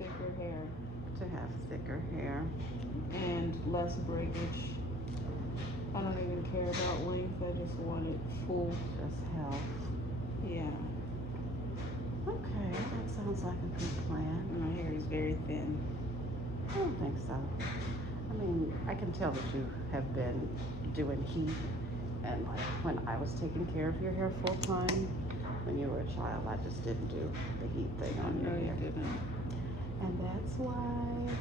thicker hair. To have thicker hair. And less breakage. I don't even care about length, I just want it full. Just health. Yeah. Okay, that sounds like a good plan. My hair is very thin. I don't think so. I mean, I can tell that you have been doing heat, and like when I was taking care of your hair full time, when you were a child, I just didn't do the heat thing on your hair. You didn't. And that's why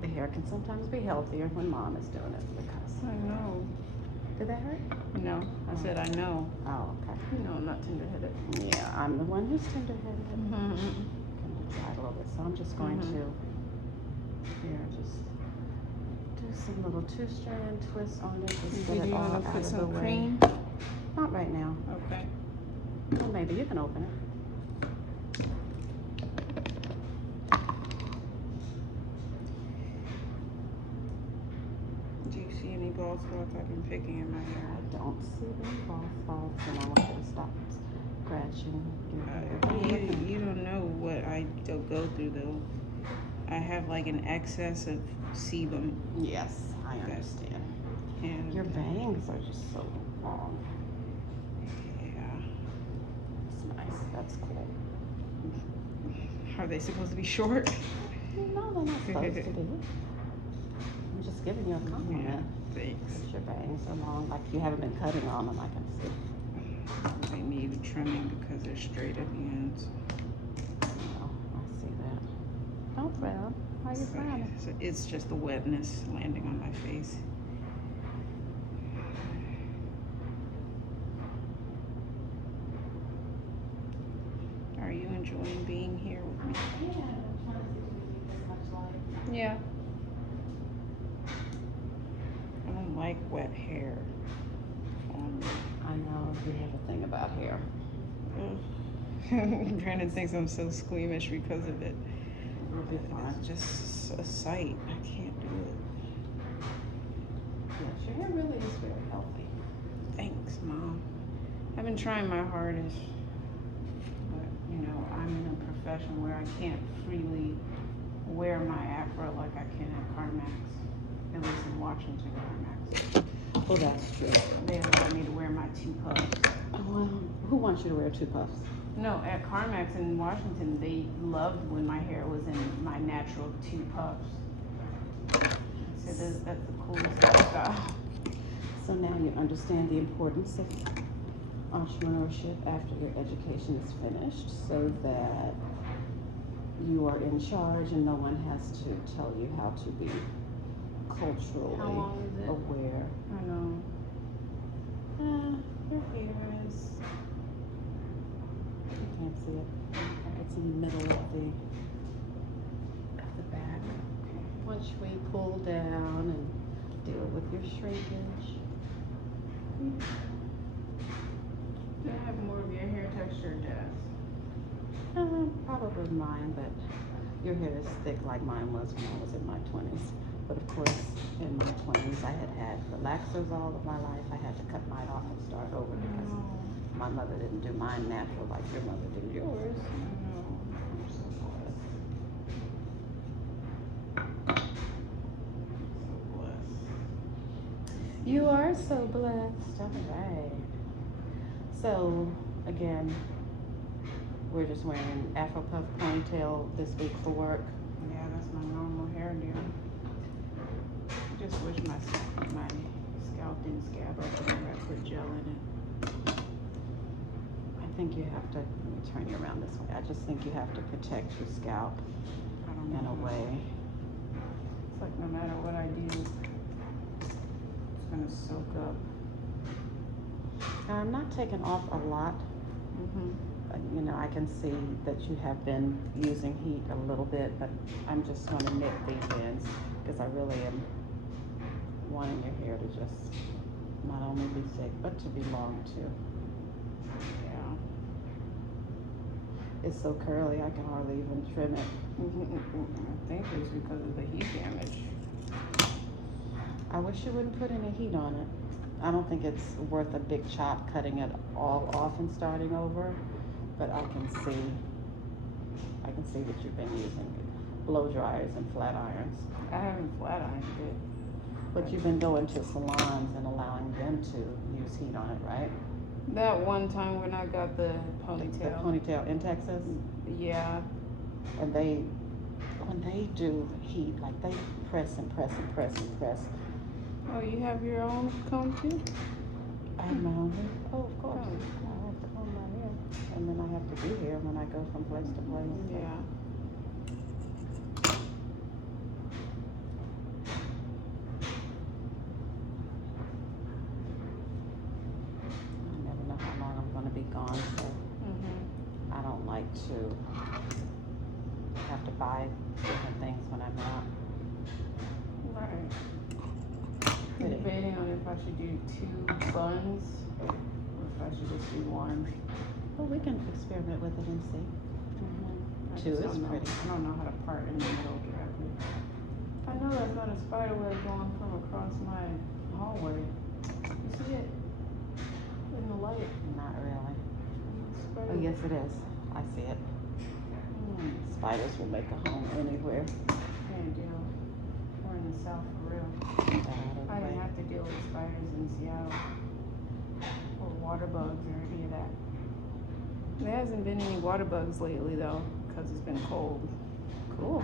the hair can sometimes be healthier when mom is doing it because. I know. Did that hurt? No, I said I know. Oh, okay. You know I'm not tender-headed. Yeah, I'm the one who's tender-headed. Mm-hmm. Can you try a little bit? So I'm just going to here just do some little 2-strand twists on it. Just Do get it you all want to out put of the some way. cream? Not right now. Okay. Well, maybe you can open it. Do you see any bald spots I've been picking in my hair? I don't see any bald spots, and I want you to stop scratching your hair. You don't know what I go through though. I have like an excess of sebum. Yes, I understand. And Your bangs are just so long. yeah. It's nice. That's cool. Are they supposed to be short? No, they're not supposed to be. I'm just giving you a compliment. Yeah, thanks. That your bangs are long, like you haven't been cutting on them, I can see. They need trimming because they're straight at the ends. Oh, I see that. Don't frown. Why are you frowning? So it's just the wetness landing on my face. Are you enjoying being here with me? Yeah, I'm trying to see if we need this much light. Yeah. I don't like wet hair. I know you have a thing about hair. Brandon thinks I'm so squeamish because of it. You'll be fine. It's just a sight. I can't do it. Yes, your hair really is very healthy. Thanks, Mom. I've been trying my hardest. But, you know, I'm in a profession where I can't freely wear my afro like I can at CarMax. At least in Washington, CarMax. Oh, that's true. They allow me to wear my 2 puffs. Well, who wants you to wear 2 puffs? No, at CarMax in Washington, they loved when my hair was in my natural 2 puffs. So that's the coolest stuff. So now you understand the importance of entrepreneurship after your education is finished, so that you are in charge and no one has to tell you how to be culturally How long is it? aware. I know. Your hair is, you can't see it. It's in the middle of the back. Once we pull down and deal with your shrinkage. Do I have more of your hair texture, Jazz? Probably mine, but your hair is thick like mine was when I was in my 20s. But of course, in my 20s, I had relaxers all of my life. I had to cut mine off and start over because my mother didn't do mine natural like your mother did yours. No, I'm so blessed. So blessed. You are so blessed. All right. So, again, we're just wearing an Afro puff ponytail this week for work. Yeah, that's my normal hairdo. I just wish my scalp didn't scab up whenever I put gel in it. I think you have to, let me turn you around this way. I just think you have to protect your scalp I don't in know. a way. It's like no matter what I do, it's gonna soak up. I'm not taking off a lot. You know, I can see that you have been using heat a little bit, but I'm just going to nip these ends because I really am wanting your hair to just not only be thick, but to be long too. Yeah. It's so curly, I can hardly even trim it. I think it's because of the heat damage. I wish you wouldn't put any heat on it. I don't think it's worth a big chop cutting it all off and starting over, but I can I can see that you've been using blow dryers and flat irons. I haven't flat ironed it. But you've been going to salons and allowing them to use heat on it, right? That one time when I got the ponytail. The ponytail in Texas? Yeah. And when they do heat, like they press and press and press and press. Oh, you have your own comb too? I have my own hair. Oh, of course. Oh. I have to comb my hair. And then I have to be here when I go from place to place. Yeah. I never know how long I'm gonna be gone, so I don't like to have to buy different things when I'm out. Right. I'm debating on if I should do 2 buns or if I should just do 1. Well, we can experiment with it and see. I 2 just is don't know. pretty. I don't know how to part in the middle directly. I know that's not a spider web going from across my hallway. You see it? In the light. Not really. Spider. Oh, yes, it is. I see it. Spiders will make a home anywhere. Can't deal. We're in the South for real. I didn't have to deal with spiders in Seattle. Or water bugs or any of that. There hasn't been any water bugs lately though, because it's been cold. Cool.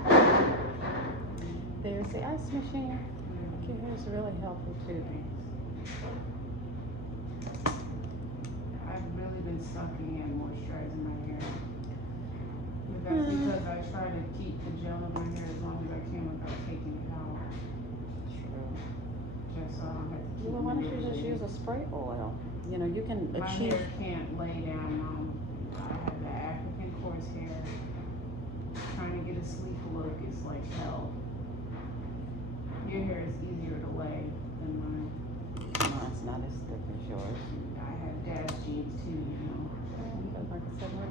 There's the ice machine. Okay, here's really helpful too. I've really been sucking in moisturizing my hair. But that's because I try to keep the gel in my hair as long as I can without taking it out. True. Just so I don't have to keep Well, why don't you just manipulating. use a spray oil? You know, you can My achieve. hair can't lay down, Mom. I have the African coarse hair. Trying to get a sleek look is like hell. Your hair is easier to lay than mine. Mine's not as thick as yours. I have dad's genes too, you know. But like I said, when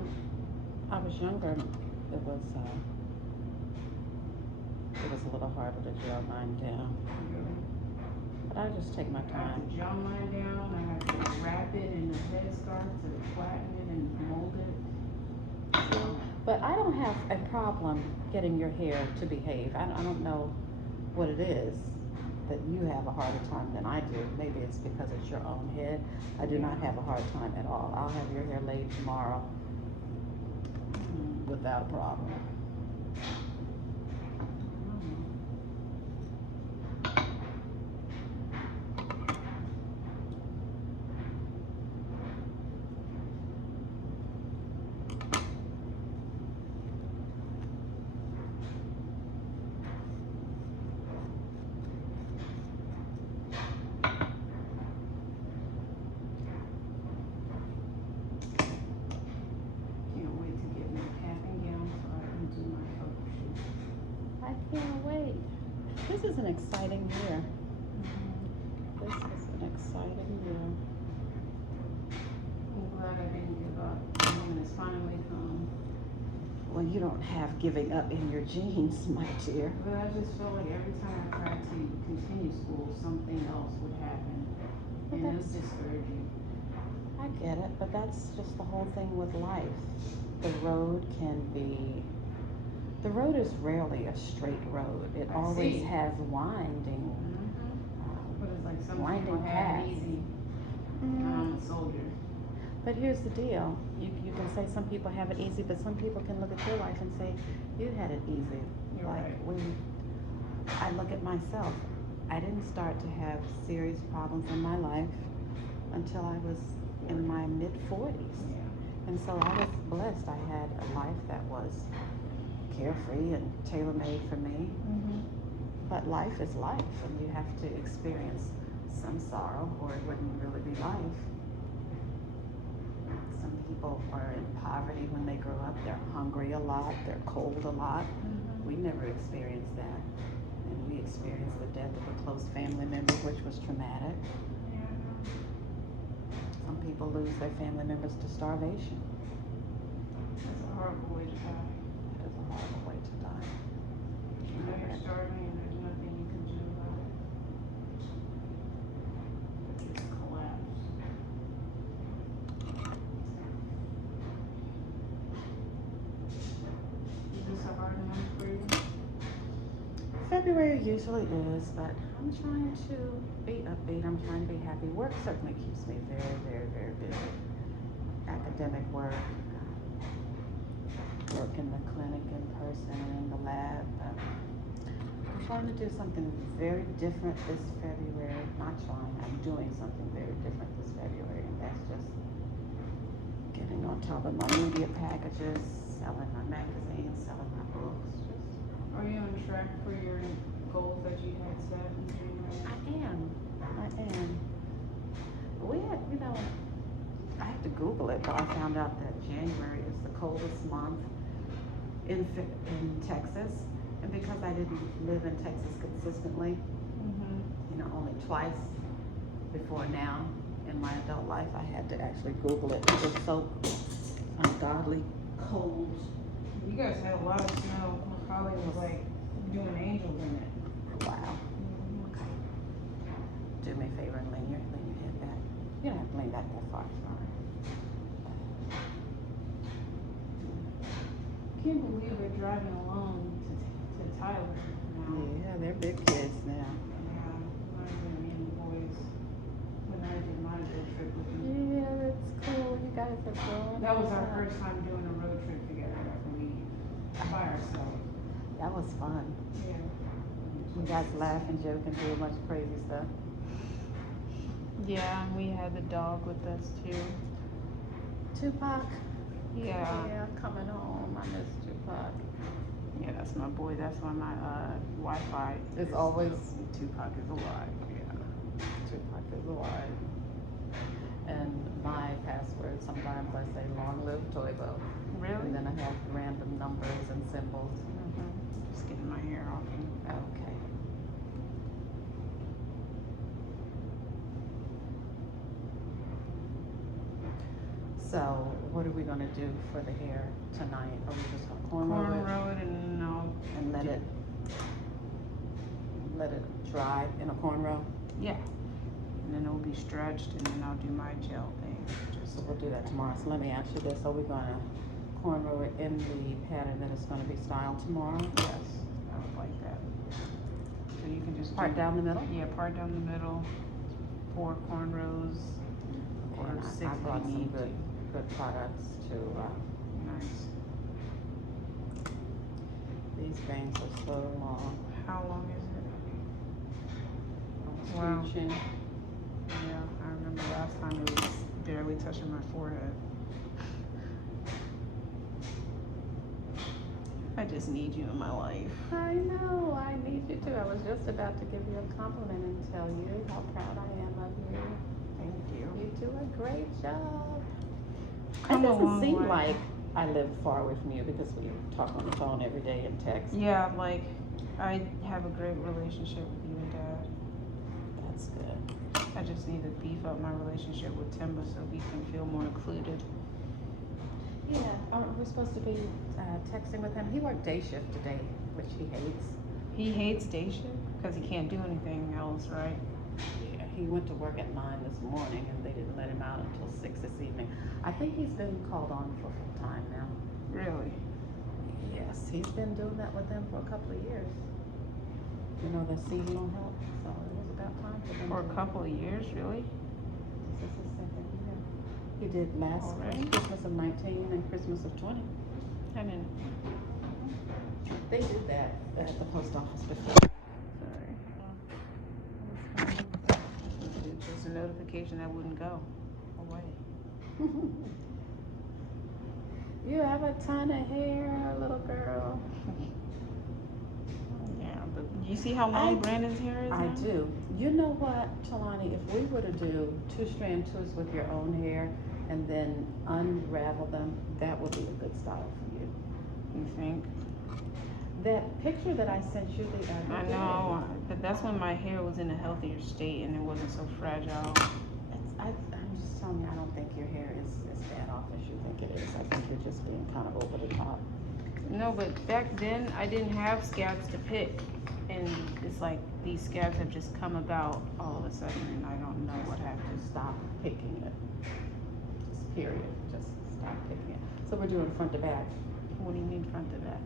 I was younger, it was a little harder to gel mine down. Really. But I just take my I have time. to gel mine down. I have to wrap it in a headscarf to flatten it and mold it. But I don't have a problem getting your hair to behave. I don't know what it is that you have a harder time than I do. Maybe it's because it's your own head. I do not have a hard time at all. I'll have your hair laid tomorrow without a problem. Can't wait to get my cap and gown so I can do my photo shoot. I can't wait. This is an exciting year. This is an exciting year. I'm glad I didn't give up. The moment has finally come. Well, you don't have giving up in your genes, my dear. But I just feel like every time I tried to continue school, something else would happen. But And it was that's- discouraging. I get it, but that's just the whole thing with life. The road is rarely a straight road. It I always see. has winding, But it's like some winding people have paths. it easy. I'm a soldier. But here's the deal. You can say some people have it easy, but some people can look at your life and say, you had it easy. You're Like right. I look at myself. I didn't start to have serious problems in my life until I was in my mid-40s. Yeah. And so I was blessed. I had a life that was carefree and tailor-made for me. But life is life, and you have to experience some sorrow or it wouldn't really be life. Some people are in poverty when they grow up. They're hungry a lot. They're cold a lot. We never experienced that. And we experienced the death of a close family member, which was traumatic. Some people lose their family members to starvation. That's a horrible way to die. That is a horrible way to die. You know you're starving and there's nothing you can do about it. Just collapse. February usually is, but I'm trying to be upbeat. I'm trying to be happy. Work certainly keeps me very, very, very busy. Academic work, work in the clinic in person, in the lab. I'm trying to do something very different this February. Not trying, I'm doing something very different this February, and that's just getting on top of my media packages, selling my magazines, selling my books. Are you on track for your goals that you had set in January? I am. We had, I have to Google it, but I found out that January is the coldest month in Texas. And because I didn't live in Texas consistently, only twice before now in my adult life, I had to actually Google it. It was so ungodly cold. You guys had a lot of snow. Holly was like doing angels in it. Wow. Okay. Do me a favor and lean your head back. You don't have to lean back that far. Sorry. Can't believe they're driving alone to Tyler now. Yeah, they're big kids now. Yeah, reminds me of me and the boys when I did my road trip with them. Yeah, that's cool. You guys are growing. That was our first time doing a road trip together after we by ourselves. That was fun. Yeah. You guys laugh and joke and do a bunch of crazy stuff. Yeah, we had the dog with us too. Tupac. Yeah. Yeah, coming home. I miss Tupac. Yeah, that's my boy. That's why my Wi-Fi It's always Tupac is alive. Yeah. Tupac is alive. And my password, sometimes I say long live Toivo. Really? And then I have random numbers and symbols. Just getting my hair off. Okay. So, what are we gonna do for the hair tonight? Are we just gonna cornrow it And and let it dry in a cornrow? yeah. And then it'll be stretched, and then I'll do my gel thing. So we'll do that tomorrow. So let me ask you this: are we gonna cornrow it in the pattern that it's gonna be styled tomorrow? Yes, I would like that. So you can just Part down the middle? Yeah, part down the middle. 4 cornrows. Or And 6 I brought if you some need good products to. Nice. These bangs are so long. How long is it? Almost Wow. to your chin. Yeah, I remember last time it was barely touching my forehead. I just need you in my life. I know, I need you too. I was just about to give you a compliment and tell you how proud I am of you. Thank you. You do a great job. Come It a doesn't long seem way. like I live far away from you because we talk on the phone every day and text. Yeah, like I have a great relationship with you and Dad. That's good. I just need to beef up my relationship with Timba so he can feel more included. Yeah, we're supposed to be texting with him. He worked day shift today, which he hates. He hates day shift because he can't do anything else, right? Yeah, he went to work at 9 this morning and they didn't let him out until 6 this evening. I think he's been called on for full time now. Really? Yes, he's been doing that with them for a couple of years. You know, the seasonal help, so it was about time for them. For a couple of years, really? This is his second year. He did last Already? Christmas of 19 and Christmas of 20. I didn't. They did that at the post office before. Sorry. It's just a notification that wouldn't go away. You have a ton of hair, little girl. Yeah, but you see how long Brandon's hair is I now? do. You know what, Talani, if we were to do 2-strand twists with your own hair and then unravel them, that would be a good style for you. You think? That picture that I sent you the other I day. know, but that's when my hair was in a healthier state and it wasn't so fragile. I'm just telling you, I don't think your hair is as bad off as you think it is. I think you're just being kind of over the top. No, but back then I didn't have scabs to pick, and it's like these scabs have just come about all of a sudden, and I don't know what happened. Stop picking it. Just period. Just stop picking it. So we're doing front to back. What do you mean front to back?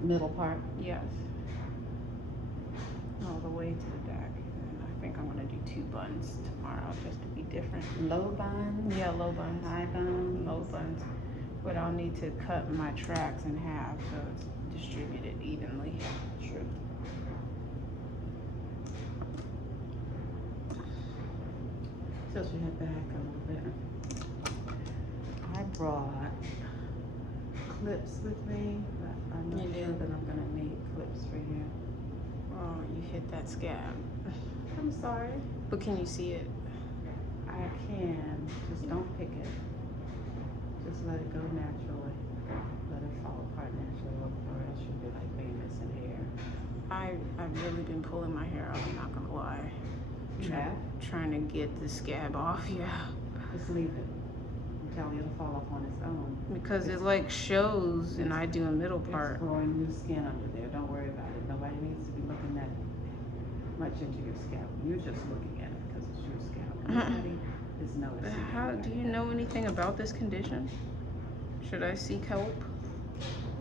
Middle part. Yes. all the way to the back. And I think I'm gonna do 2 buns tomorrow just to be different. Low buns? Yeah, low buns. High buns? Low buns. But I'll need to cut my tracks in half so it's distributed evenly. True. Tilt your head back a little bit. I brought clips with me, but I'm not sure that I'm gonna need clips for you. Oh, you hit that scab. I'm sorry. But can you see it? I can, just don't pick it. Just let it go naturally. Let it fall apart naturally, or else you'll be like me missing hair. I've really been pulling my hair out, I'm not gonna lie. You have? Trying to get the scab off, yeah. Just leave it until it'll fall off on its own. Because it like shows and I do a middle part. It's growing new skin under there. Don't worry about it. Nobody needs to be looking that much into your scalp. You're just looking at it because it's your scalp. Nobody is But noticing. how do you know anything about this condition? Should I seek help?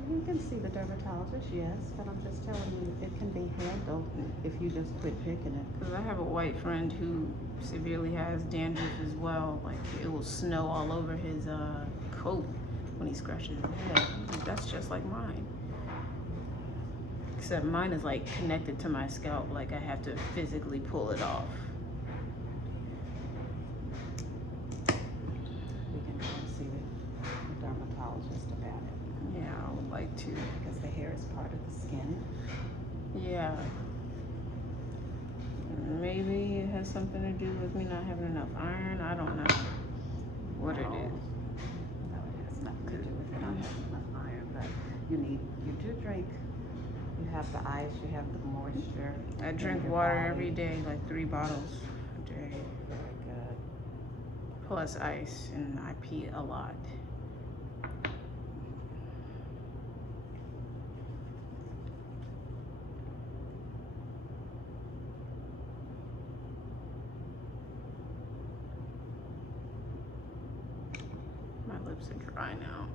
You can see the dermatologist, yes, but I'm just telling you, it can be handled if you just quit picking it. Because I have a white friend who severely has dandruff as well. Like it will snow all over his coat when he scratches his head. That's just like mine. Except mine is like connected to my scalp, like I have to physically pull it off. We can go and see the dermatologist about it. Yeah, I would like to. Because the hair is part of the skin. Yeah. Maybe it has something to do with me not having enough iron. I don't know what it is. No, it has nothing to do with it. I don't have enough iron, but you do drink. You have the ice, you have the moisture. I in drink your water body. every day, like 3 bottles a day. Very good. Plus ice, and I pee a lot. My lips are dry now.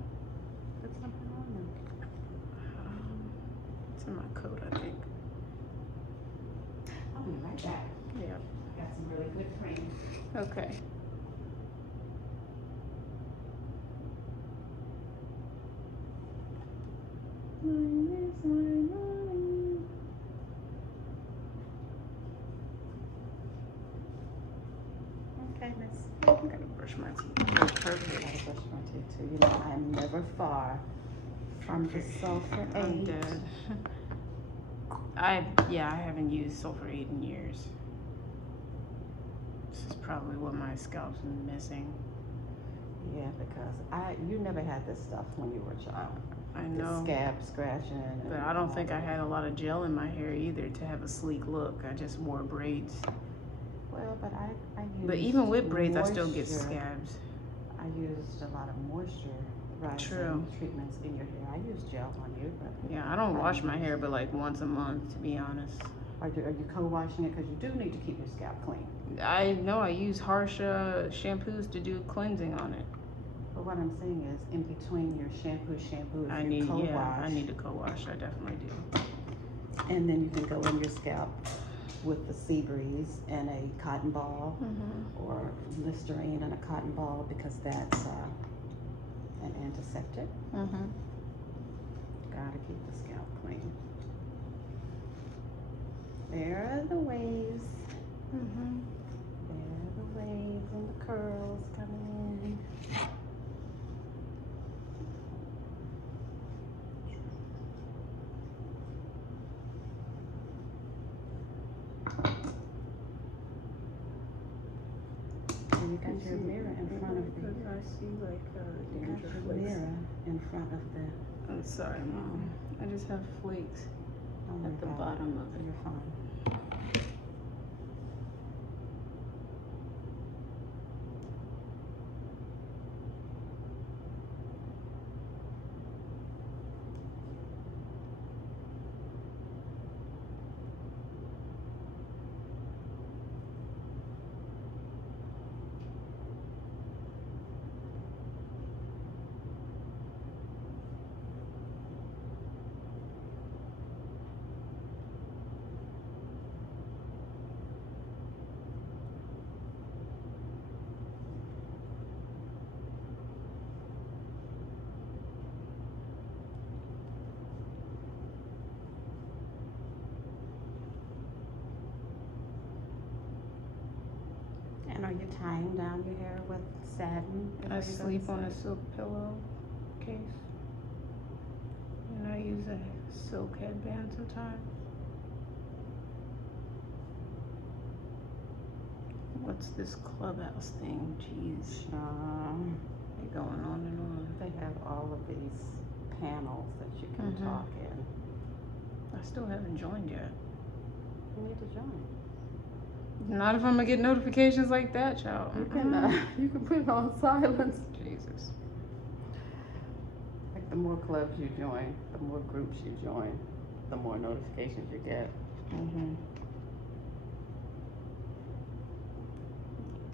Put something on them. It's in my coat, I think. I'll be right back. Yeah. Got some really good cream. Okay. Okay, miss. I gotta brush my teeth. Perfect. I gotta brush my teeth too. You know, I'm never far from the sulfur I'm 8. dead. I haven't used sulfur 8 in years. This is probably what my scalp's missing. Yeah, because you never had this stuff when you were a child. I This know. scab scratching. But I don't think I had a lot of gel in my hair either to have a sleek look. I just wore braids. Well, but I used But even with braids, I still get moisture. scabs. I used a lot of moisture True. treatments in your hair. I use gel on you, but Yeah, I don't wash my hair but like once a month, to be honest. are you co-washing it? Because you do need to keep your scalp clean. I know I use harsh shampoos to do cleansing on it. But what I'm saying is, in between your shampoo, if I you need, co-wash, yeah, I need to co-wash. I definitely do. and then you can go in your scalp with the sea breeze and a cotton ball, or Listerine and a cotton ball, because that's an antiseptic. Gotta keep the scalp clean. There are the waves. There are the waves and the curls coming in. And you got your mirror in front of you. I see like You got your mirror in front of the. I'm sorry, Mom. I just have flakes Don't worry at the about bottom of it. You're fine. you tying down your hair with satin? I sleep on a silk pillow case. And I use a silk headband sometimes. What's this clubhouse thing? Jeez. They're going on and on. They have all of these panels that you can talk in. I still haven't joined yet. You need to join. Not if I'm gonna get notifications like that, child. You can put it on silence. Jesus. Like the more clubs you join, the more groups you join, the more notifications you get.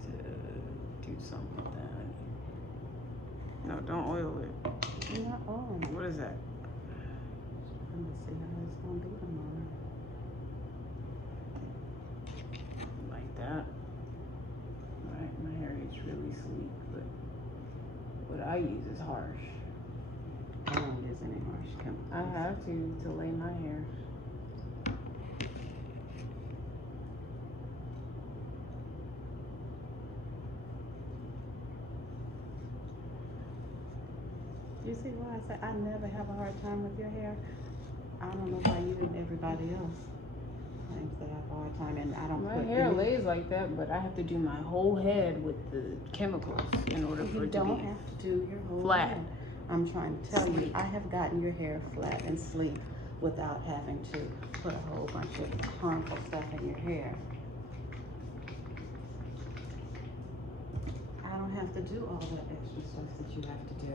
To do something with that. No, don't oil it. You're not on. What is that? I'm gonna see how it's gonna be tomorrow. Like that. Alright, my hair is really sleek, but what I use is harsh. I don't use any harsh chemicals. I have to lay my hair. You see why I say I never have a hard time with your hair? I don't know why you and everybody else claims they have a hard time, and I don't. My hair lays like that, but I have to do my whole head with the chemicals in order for it to be You don't have to do your whole flat. head. I'm trying to tell you, Sleek. I have gotten your hair flat and sleek without having to put a whole bunch of harmful stuff in your hair. I don't have to do all that extra stuff that you have to do.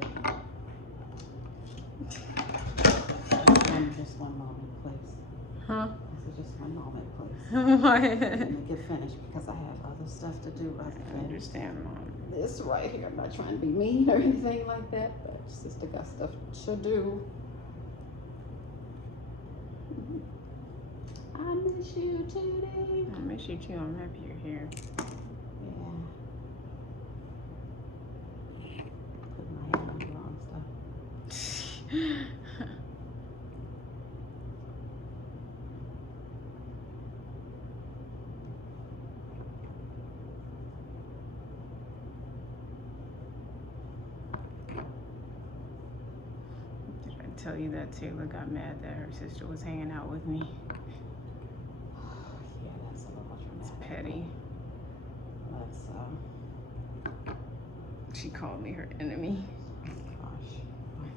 Just one moment, please. Huh? This is just one moment, please. What? Let me get finished because I have other stuff to do. I understand, Mom. This right here, I'm not trying to be mean or anything like that, but sister got stuff to do. I miss you today. I miss you too. I'm happy you're here. Yeah. Put my hand on the wrong stuff. Tell you that Taylor got mad that her sister was hanging out with me. Yeah, that's a little dramatic. It's petty. That's She called me her enemy. gosh. And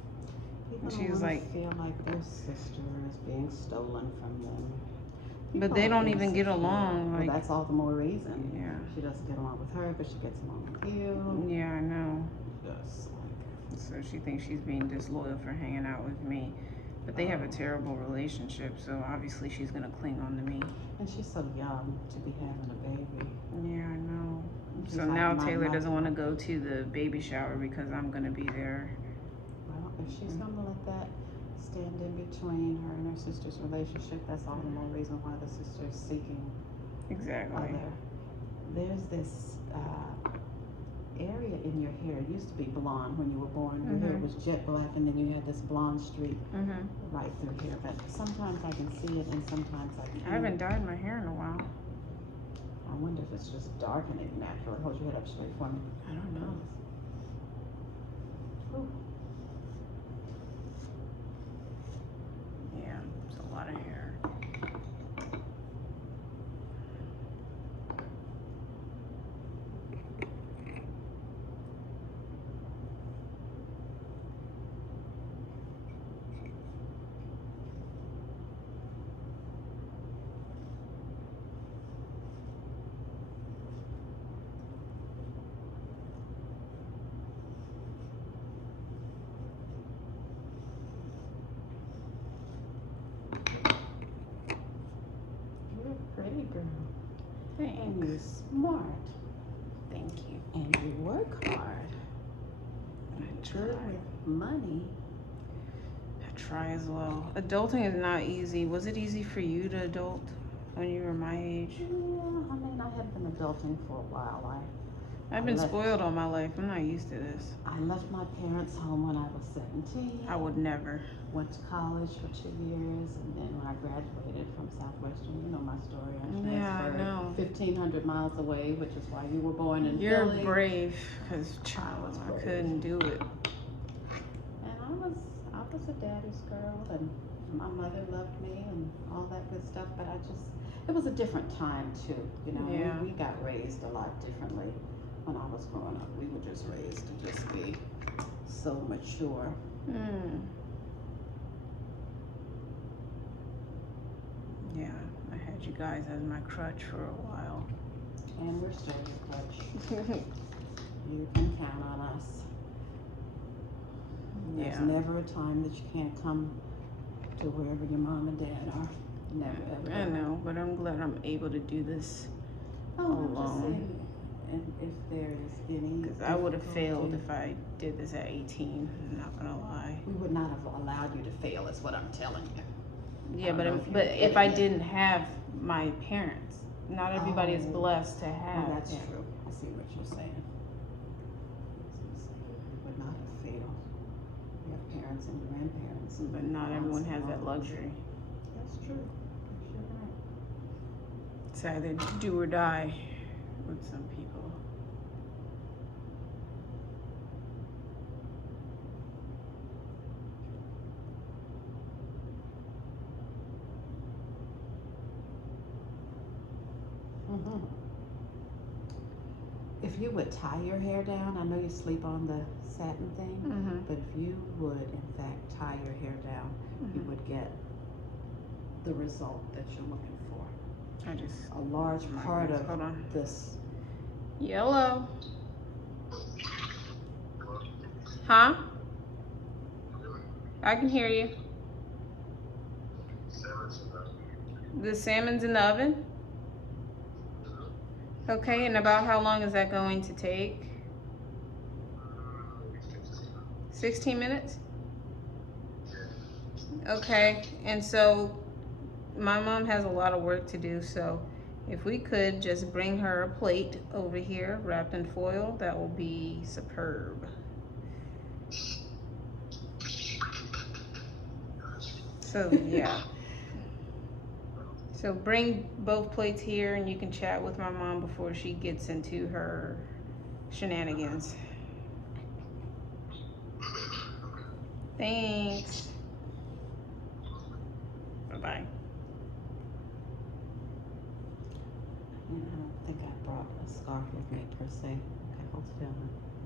People she was don't like, feel like their sister is being stolen from them. but they don't even get along. Well, Like, that's all the more reason. yeah, She doesn't get along with her, but she gets along with you. yeah, I know. Just like. So she thinks she's being disloyal for hanging out with me. But they have a terrible relationship, so obviously she's gonna cling on to me. And she's so young to be having a baby. Yeah, I know. She's So like now my Taylor mother. doesn't want to go to the baby shower because I'm gonna be there. Well, if she's gonna let that stand in between her and her sister's relationship, that's all the more reason why the sister is seeking Exactly. other. There's this area in your hair. It used to be blonde when you were born. Your hair was jet black, and then you had this blonde streak right through here. But sometimes I can see it, and sometimes I can't. I haven't dyed my hair in a while. I wonder if it's just darkening naturally. Hold your head up straight for me. I don't know. Ooh. Yeah, it's a lot of hair. You're a pretty girl. And Thanks. you're smart. Thank you. And you work hard. I Good try. with money. I try as well. Adulting is not easy. Was it easy for you to adult when you were my age? Yeah, I mean, I have been adulting for a while. I've been spoiled all my life. I'm not used to this. I left my parents' home when I was 17. I would never. Went to college for 2 years, and then when I graduated from Southwestern, you know my story. I transferred 1,500 miles away, which is why you were born in Philly. You're brave, because child, I couldn't do it. And I was a daddy's girl, and my mother loved me and all that good stuff, but it was a different time too, you know. Yeah. We got raised a lot differently when I was growing up. We were just raised to just be so mature. Yeah, I had you guys as my crutch for a while. And we're still your crutch. You can count on us. There's never a time that you can't come to wherever your mom and dad are. Never, ever. I know, but I'm glad I'm able to do this alone. alone. And if there is any, because I would have failed if I did this at 18. I'm not gonna lie. We would not have allowed you to fail, is what I'm telling you. Yeah, but if I didn't have my parents, not everybody is blessed to have. Oh, that's true. I see what you're saying. You would not have failed. You have parents and grandparents. But not everyone has that luxury. That's true. You're right. It's either do or die with some people. If you would tie your hair down, I know you sleep on the satin thing, but if you would, in fact, tie your hair down, you would get the result that you're looking for. A large part of this. Yellow. Huh? I can hear you. The salmon's in the oven? Okay, and about how long is that going to take? 16 minutes? Okay, and so my mom has a lot of work to do, so if we could just bring her a plate over here wrapped in foil, that will be superb. So yeah. So bring both plates here and you can chat with my mom before she gets into her shenanigans. Thanks. Bye-bye. I don't think I brought a scarf with me per se. Okay, hold still.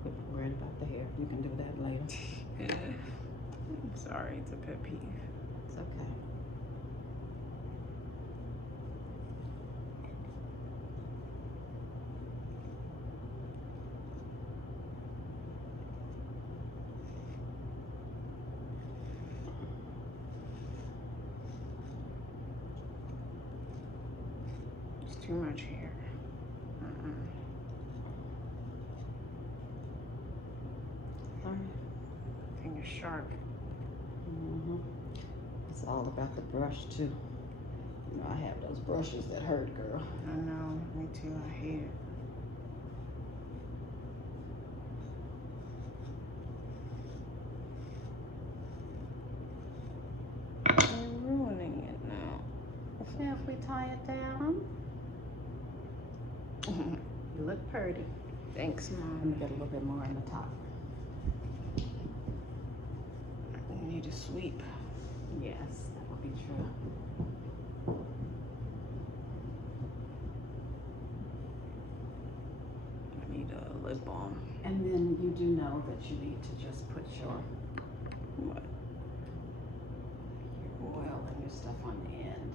Quit worrying about the hair. You can do that later. I'm sorry, it's a pet peeve. It's okay. Too much hair. Finger sharp. It's all about the brush too. You know, I have those brushes that hurt, girl. I know, me too. I hate it. You're ruining it now. Yeah, if we tie it down. You look pretty. Thanks, Mom. Let me get a little bit more on the top. I need a sweep. Yes, that will be true. I need a lip balm. And then you do know that you need to just put your What? oil and your stuff on the end.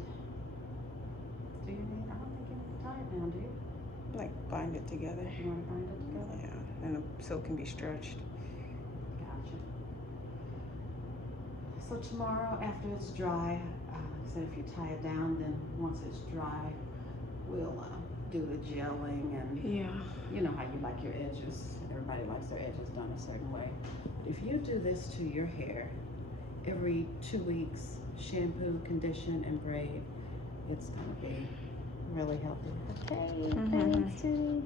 Do you need? I don't think you need to tie it down, do you? Like bind it together. You want to bind it together? Yeah, and so it can be stretched. Gotcha. So tomorrow, after it's dry, so if you tie it down, then once it's dry, we'll do the gelling and you know how you like your edges. Everybody likes their edges done a certain way. If you do this to your hair every 2 weeks, shampoo, condition, and braid, it's gonna be really healthy. Okay, thanks, Judy.